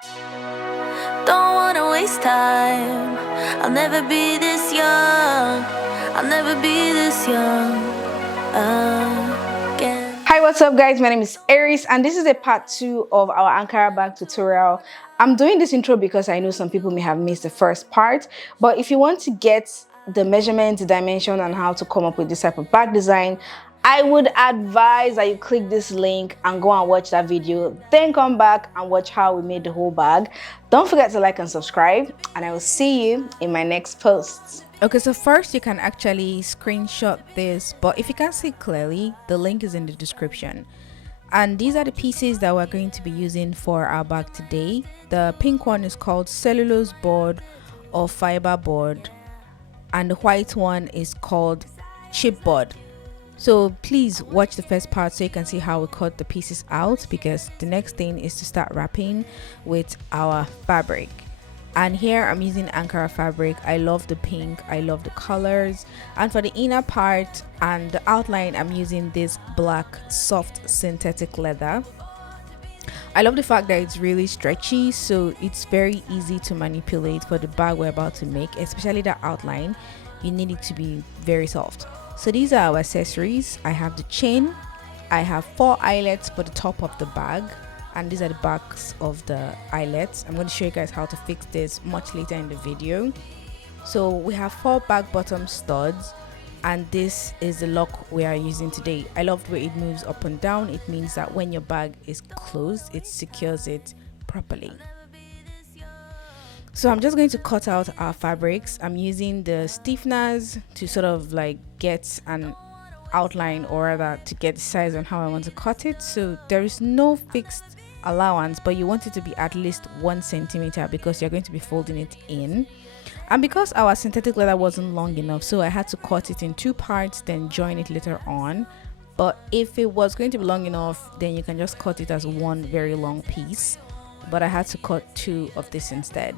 Don't wanna waste time. I'll never be this young. I'll never be this young again. Hi, what's up guys? My name is Eris and this is a part 2 of our Ankara bag tutorial. I'm doing this intro because I know some people may have missed the first part, but if you want to get the measurement, the dimension, and how to come up with this type of bag design, I would advise that you click this link and go and watch that video, then come back and watch how we made the whole bag. Don't forget to like and subscribe, and I will see you in my next post. Okay, so first you can actually screenshot this, but if you can't see clearly, the link is in the description. And these are the pieces that we're going to be using for our bag today. The pink one is called Cellulose board or fiberboard, and the white one is called Chipboard. So please watch the first part so you can see how we cut the pieces out, because the next thing is to start wrapping with our fabric. And here I'm using Ankara fabric. I love the pink, I love the colors. And for the inner part and the outline, I'm using this black soft synthetic leather. I love the fact that it's really stretchy, so it's very easy to manipulate for the bag we're about to make, especially the outline. You need it to be very soft. So these are our accessories. I have the chain, I have 4 eyelets for the top of the bag, and these are the backs of the eyelets. I'm going to show you guys how to fix this much later in the video. So we have 4 back bottom studs, and this is the lock we are using today. I love the way it moves up and down. It means that when your bag is closed, it secures it properly. So I'm just going to cut out our fabrics. I'm using the stiffeners to sort of like get an outline, or rather to get the size on how I want to cut it. So there is no fixed allowance, but you want it to be at least 1 centimeter because you're going to be folding it in. And because our synthetic leather wasn't long enough, so I had to cut it in 2 parts, then join it later on. But if it was going to be long enough, then you can just cut it as one very long piece, but I had to cut 2 of this instead.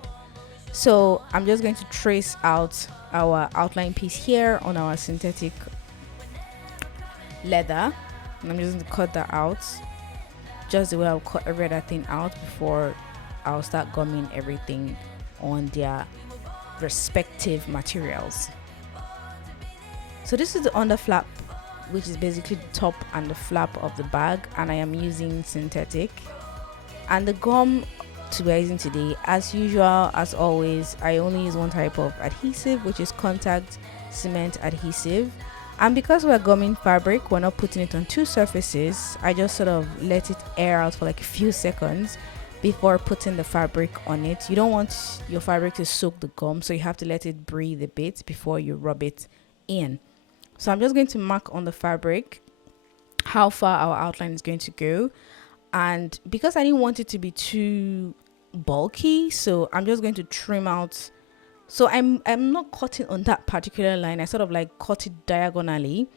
So I'm just going to trace out our outline piece here on our synthetic leather, and I'm just going to cut that out just the way I'll cut every other thing out before I'll start gumming everything on their respective materials. So this is the under flap, which is basically the top and the flap of the bag, and I am using synthetic. And the gum we're using today, as usual, as always, I only use one type of adhesive, which is contact cement adhesive. And because we're gumming fabric, we're not putting it on 2 surfaces. I just sort of let it air out for like a few seconds before putting the fabric on it. You don't want your fabric to soak the gum, so you have to let it breathe a bit before you rub it in. So I'm just going to mark on the fabric how far our outline is going to go. And because I didn't want it to be too bulky, so I'm just going to trim out. So I'm not cutting on that particular line. I sort of like cut it diagonally,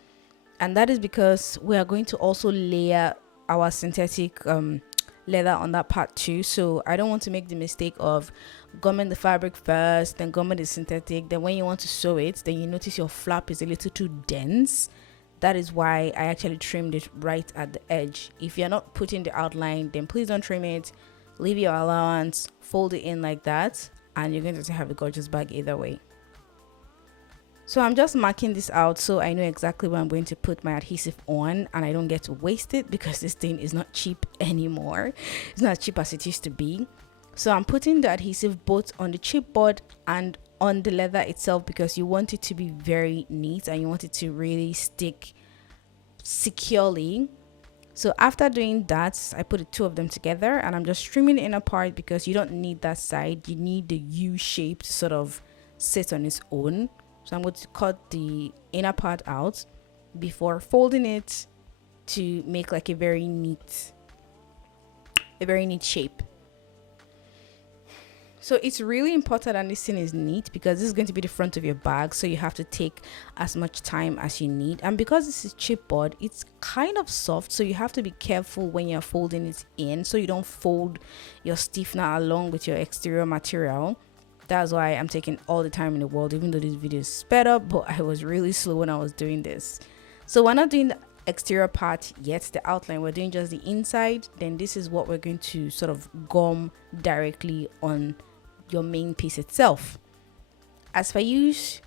and that is because we are going to also layer our synthetic leather on that part too. So I don't want to make the mistake of gumming the fabric first, then gumming the synthetic, then when you want to sew it, then you notice your flap is a little too dense. That is why I actually trimmed it right at the edge. If you're not putting the outline, then please don't trim it. Leave your allowance, fold it in like that, and you're going to have a gorgeous bag either way. So I'm just marking this out so I know exactly where I'm going to put my adhesive on, and I don't get to waste it because this thing is not cheap anymore. It's not as cheap as it used to be. So I'm putting the adhesive both on the chipboard and on the leather itself, because you want it to be very neat and you want it to really stick securely. So after doing that, I put the 2 of them together, and I'm just trimming the inner part because you don't need that side. You need the U shape to sort of sit on its own. So I'm going to cut the inner part out before folding it to make like a very neat shape. So it's really important that this thing is neat, because this is going to be the front of your bag, so you have to take as much time as you need. And because this is chipboard, it's kind of soft, so you have to be careful when you're folding it in, so you don't fold your stiffener along with your exterior material. That's why I'm taking all the time in the world, even though this video is sped up, but I was really slow when I was doing this. So we're not doing exterior part yet, the outline. We're doing just the inside. Then this is what we're going to sort of gum directly on your main piece itself. As for use,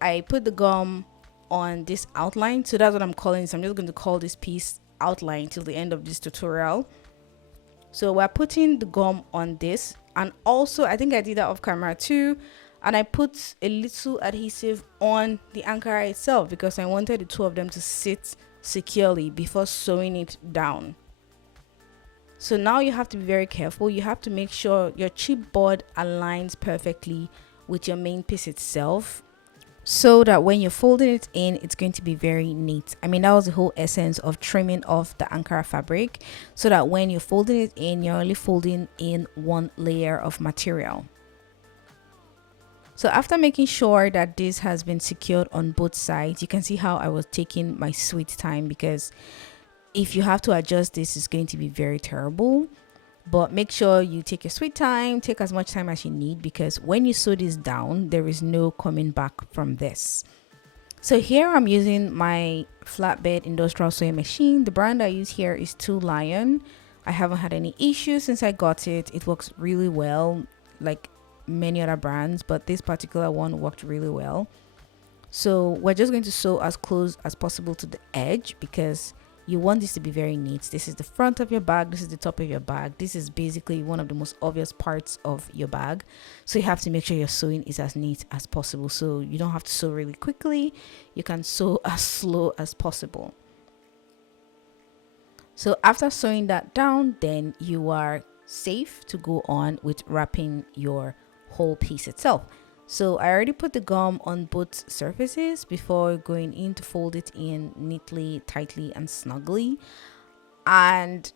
I put the gum on this outline, so that's what I'm calling this. I'm just going to call this piece outline till the end of this tutorial. So we're putting the gum on this, and also I think I did that off camera too, and I put a little adhesive on the Ankara itself because I wanted the two of them to sit securely before sewing it down. So now you have to be very careful. You have to make sure your chipboard aligns perfectly with your main piece itself, so that when you're folding it in, it's going to be very neat. I mean, that was the whole essence of trimming off the Ankara fabric, so that when you're folding it in, you're only folding in one layer of material. So after making sure that this has been secured on both sides, you can see how I was taking my sweet time, because if you have to adjust this, it's going to be very terrible. But make sure you take your sweet time, take as much time as you need, because when you sew this down, there is no coming back from this. So here I'm using my flatbed industrial sewing machine. The brand I use here is Two Lion. I haven't had any issues since I got it. It works really well, like many other brands, but this particular one worked really well. So we're just going to sew as close as possible to the edge, because you want this to be very neat. This is the front of your bag, this is the top of your bag. This is basically one of the most obvious parts of your bag, so you have to make sure your sewing is as neat as possible. So you don't have to sew really quickly, you can sew as slow as possible. So after sewing that down, then you are safe to go on with wrapping your whole piece itself. So I already put the gum on both surfaces before going in to fold it in neatly, tightly, and snugly. And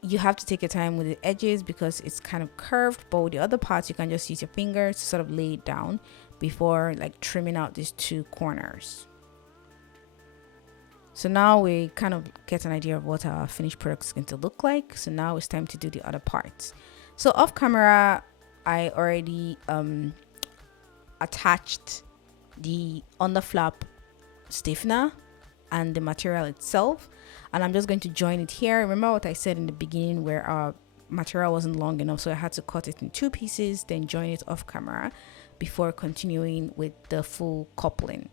you have to take your time with the edges because it's kind of curved, but with the other parts you can just use your fingers to sort of lay it down before like trimming out these two corners. So now we kind of get an idea of what our finished product is going to look like. So now it's time to do the other parts. So off camera, I already attached the underflap stiffener and the material itself, and I'm just going to join it here. Remember what I said in the beginning where our material wasn't long enough, so I had to cut it in two pieces, then join it off camera before continuing with the full coupling.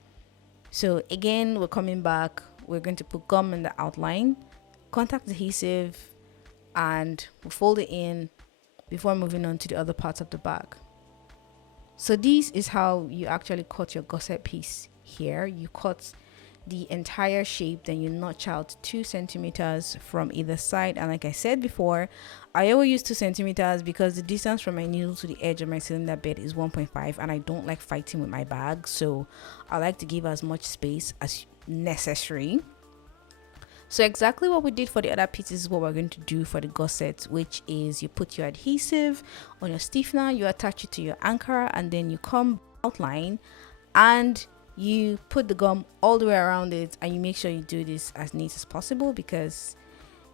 So again, we're coming back, we're going to put gum in the outline, contact adhesive, and we'll fold it in before moving on to the other parts of the bag. So this is how you actually cut your gusset piece here. You cut the entire shape, then you notch out 2 centimeters from either side. And like I said before, I always use 2 centimeters because the distance from my needle to the edge of my cylinder bed is 1.5, and I don't like fighting with my bag, so I like to give as much space as necessary. So exactly what we did for the other pieces is what we're going to do for the gusset, which is you put your adhesive on your stiffener, you attach it to your Ankara, and then you come outline and you put the gum all the way around it, and you make sure you do this as neat as possible because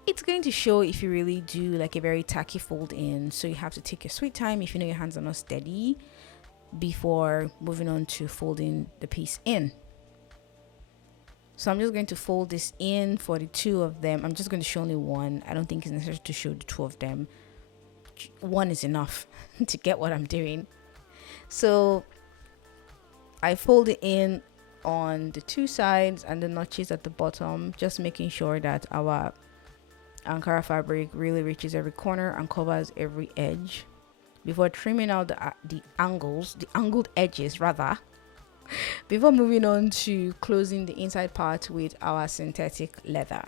it's going to show if you really do like a very tacky fold in. So you have to take your sweet time if you know your hands are not steady before moving on to folding the piece in. So I'm just going to fold this in for the two of them. I'm just going to show only one. I don't think it's necessary to show the two of them. One is enough to get what I'm doing. So I fold it in on the two sides and the notches at the bottom, just making sure that our Ankara fabric really reaches every corner and covers every edge before trimming out the angled edges rather, before moving on to closing the inside part with our synthetic leather.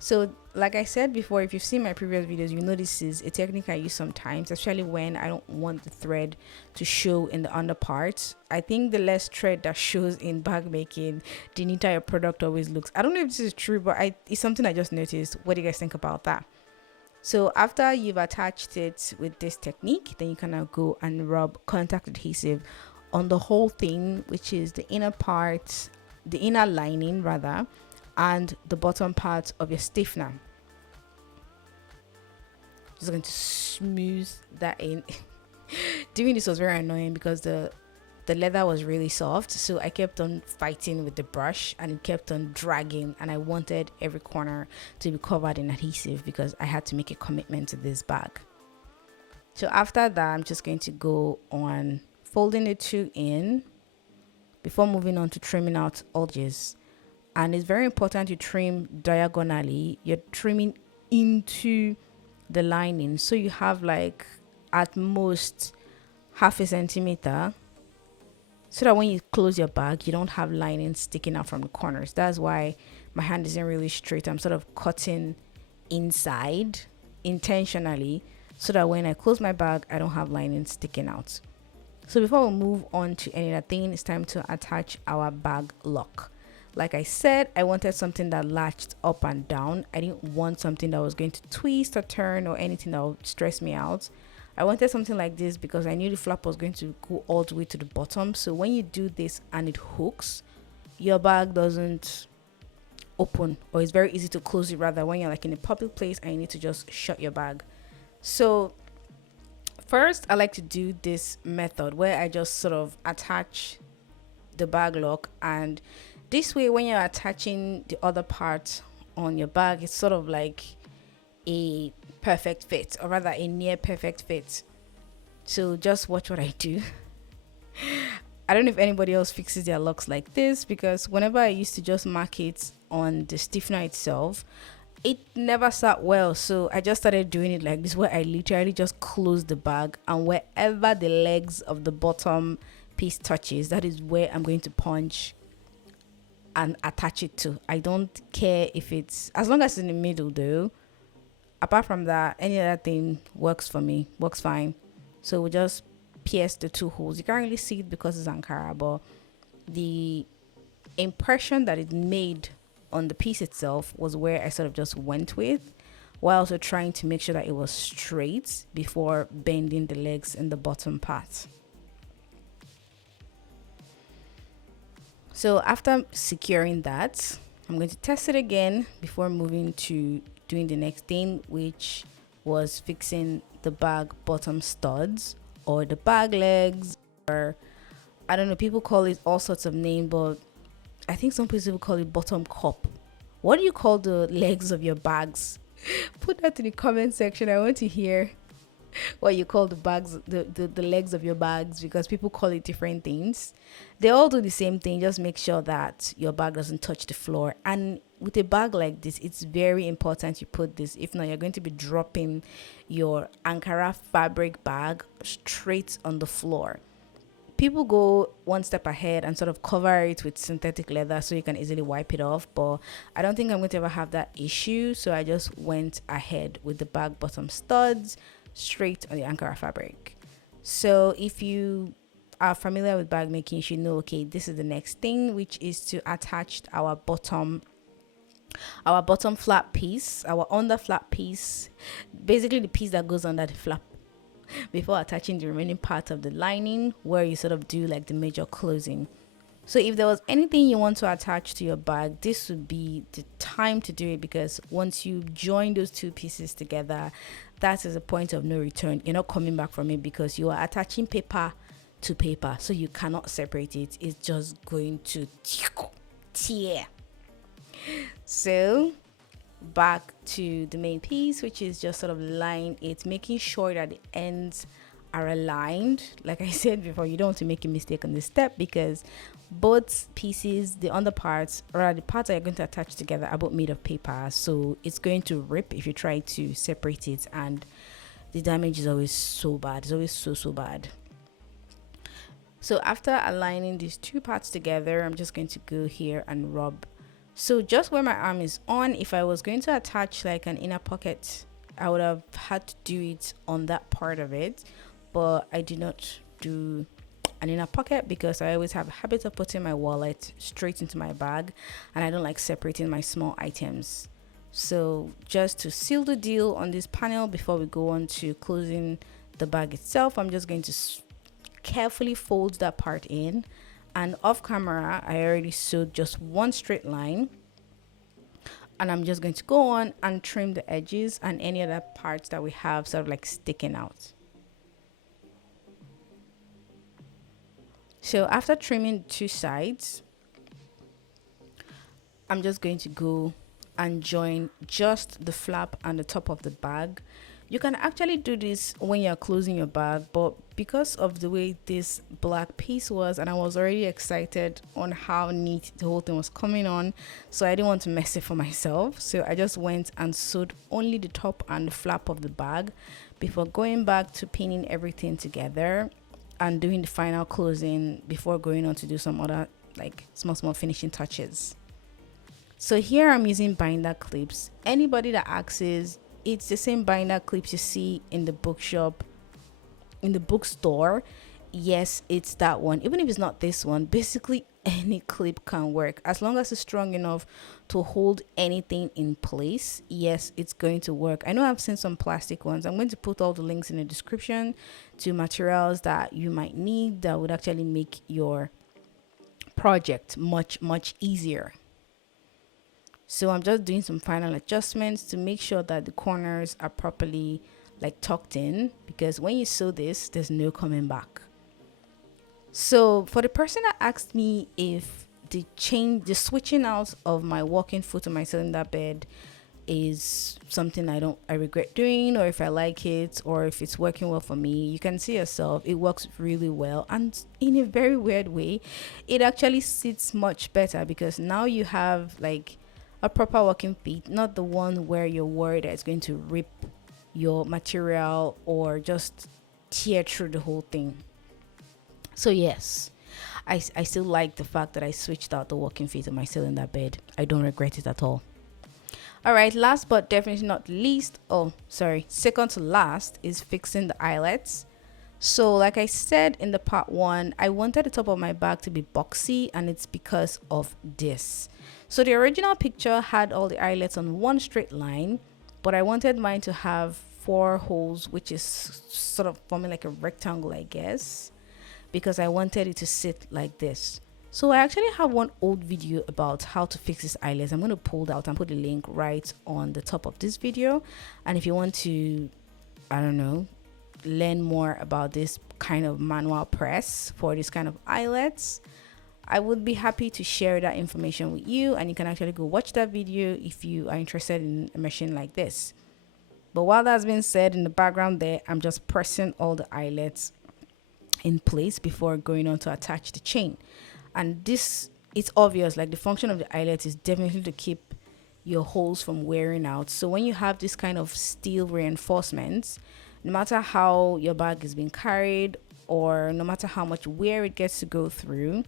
So like I said before, if you've seen my previous videos, you know this is a technique I use sometimes, especially when I don't want the thread to show in the under part. I think the less thread that shows in bag making, the neater your product always looks. I don't know if this is true, but it's something I just noticed. What do you guys think about that? So after you've attached it with this technique, then you can now go and rub contact adhesive on the whole thing, which is the inner part, the inner lining rather, and the bottom part of your stiffener. Just going to smooth that in. Doing this was very annoying because the the leather was really soft, so I kept on fighting with the brush and it kept on dragging, and I wanted every corner to be covered in adhesive because I had to make a commitment to this bag. So after that, I'm just going to go on folding the two in before moving on to trimming out edges. And it's very important you trim diagonally. You're trimming into the lining, so you have like at most half a centimeter, so that when you close your bag you don't have lining sticking out from the corners. That's why my hand isn't really straight. I'm sort of cutting inside intentionally so that when I close my bag I don't have lining sticking out. So before we move on to any other thing, it's time to attach our bag lock. Like I said, I wanted something that latched up and down. I didn't want something that was going to twist or turn or anything that would stress me out. I wanted something like this because I knew the flap was going to go all the way to the bottom. So when you do this and it hooks, your bag doesn't open, or it's very easy to close it rather when you're like in a public place and you need to just shut your bag. So first, I like to do this method where I just sort of attach the bag lock, and this way when you're attaching the other part on your bag, it's sort of like a perfect fit, or rather a near perfect fit. So just watch what I do. I don't know if anybody else fixes their locks like this, because whenever I used to just mark it on the stiffener itself, it never sat well. So I just started doing it like this, where I literally just close the bag, and wherever the legs of the bottom piece touches, that is where I'm going to punch and attach it to. I don't care if it's, as long as it's in the middle though. Apart from that, any other thing works for me, works fine. So we just pierce the two holes. You can't really see it because it's Ankara, but the impression that it made on the piece itself was where I sort of just went with, while also trying to make sure that it was straight before bending the legs in the bottom part. So after securing that, I'm going to test it again before moving to doing the next thing, which was fixing the bag bottom studs or the bag legs, or I don't know, people call it all sorts of names, but I think some people call it bottom cup. What do you call the legs of your bags? Put that in the comment section. I want to hear what you call the bags, the legs of your bags, because people call it different things. They all do the same thing. Just make sure that your bag doesn't touch the floor. And with a bag like this, it's very important you put this. If not, you're going to be dropping your Ankara fabric bag straight on the floor. People go one step ahead and sort of cover it with synthetic leather so you can easily wipe it off, but I don't think I'm going to ever have that issue. So I just went ahead with the bag bottom studs straight on the Ankara fabric. So if you are familiar with bag making, you should know, okay, this is the next thing, which is to attach our bottom flap piece, our under flap piece, basically the piece that goes under the flap, before attaching the remaining part of the lining, where you sort of do like the major closing. So if there was anything you want to attach to your bag, this would be the time to do it, because once you join those two pieces together, that is a point of no return. You're not coming back from it, because you are attaching paper to paper, so you cannot separate it. It's just going to tear. So back to the main piece, which is just sort of line it, making sure that the ends are aligned. Like I said before, you don't want to make a mistake on this step, because both pieces, the underparts or the parts that you're going to attach together, are both made of paper, so it's going to rip if you try to separate it, and the damage is always so bad. It's always so bad. So after aligning these two parts together, I'm just going to go here and rub. So just where my arm is on, if I was going to attach like an inner pocket, I would have had to do it on that part of it, but I did not do an inner pocket because I always have a habit of putting my wallet straight into my bag, and I don't like separating my small items. So just to seal the deal on this panel before we go on to closing the bag itself, I'm just going to carefully fold that part in, and off camera I already sewed just one straight line, and I'm just going to go on and trim the edges and any other parts that we have sort of like sticking out. So after trimming two sides, I'm just going to go and join just the flap and the top of the bag. You can actually do this when you're closing your bag, but because of the way this black piece was, and I was already excited on how neat the whole thing was coming on, so I didn't want to mess it for myself. So I just went and sewed only the top and the flap of the bag before going back to pinning everything together and doing the final closing before going on to do some other like small finishing touches. So here I'm using binder clips. Anybody that asks, it's the same binder clips you see in the bookshop, in the bookstore. Yes, it's that one. Even if it's not this one, basically any clip can work as long as it's strong enough to hold anything in place. Yes, it's going to work. I know I've seen some plastic ones. I'm going to put all the links in the description to materials that you might need that would actually make your project much easier. So I'm just doing some final adjustments to make sure that the corners are properly like tucked in, because when you sew this, there's no coming back. So for the person that asked me if the switching out of my walking foot to my cylinder bed is something I regret doing, or if I like it, or if it's working well for me, you can see yourself, it works really well. And in a very weird way, it actually sits much better, because now you have like a proper walking feet, not the one where you're worried that it's going to rip your material or just tear through the whole thing. So yes, I still like the fact that I switched out the walking feet of my cylinder bed. I don't regret it at all. All right, last but definitely not least, second to last is fixing the eyelets. So like I said in the part 1, I wanted the top of my bag to be boxy, and it's because of this. So the original picture had all the eyelets on one straight line, but I wanted mine to have 4 holes, which is sort of forming like a rectangle, I guess, because I wanted it to sit like this. So I actually have one old video about how to fix this eyelets. I'm going to pull that out and put the link right on the top of this video. And if you want to, I don't know, learn more about this kind of manual press for this kind of eyelets, I would be happy to share that information with you, and you can actually go watch that video if you are interested in a machine like this. But while that's been said, in the background there, I'm just pressing all the eyelets in place before going on to attach the chain. And this, it's obvious, like the function of the eyelet is definitely to keep your holes from wearing out. So when you have this kind of steel reinforcements, no matter how your bag is being carried, or no matter how much wear it gets to go through,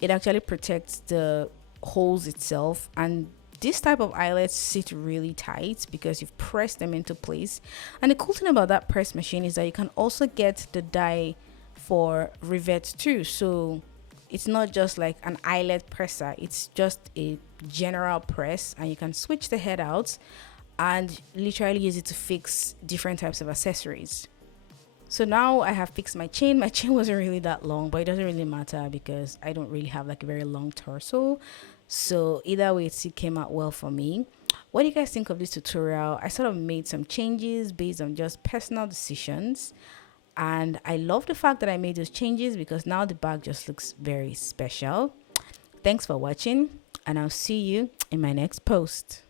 it actually protects the holes itself. And this type of eyelets sit really tight because you've pressed them into place. And the cool thing about that press machine is that you can also get the die for rivets too. So it's not just like an eyelet presser, it's just a general press, and you can switch the head out and literally use it to fix different types of accessories. So now I have fixed my chain. My chain wasn't really that long, but it doesn't really matter because I don't really have like a very long torso. So either way, it still came out well for me. What do you guys think of this tutorial? I sort of made some changes based on just personal decisions. And I love the fact that I made those changes because now the bag just looks very special. Thanks for watching, and I'll see you in my next post.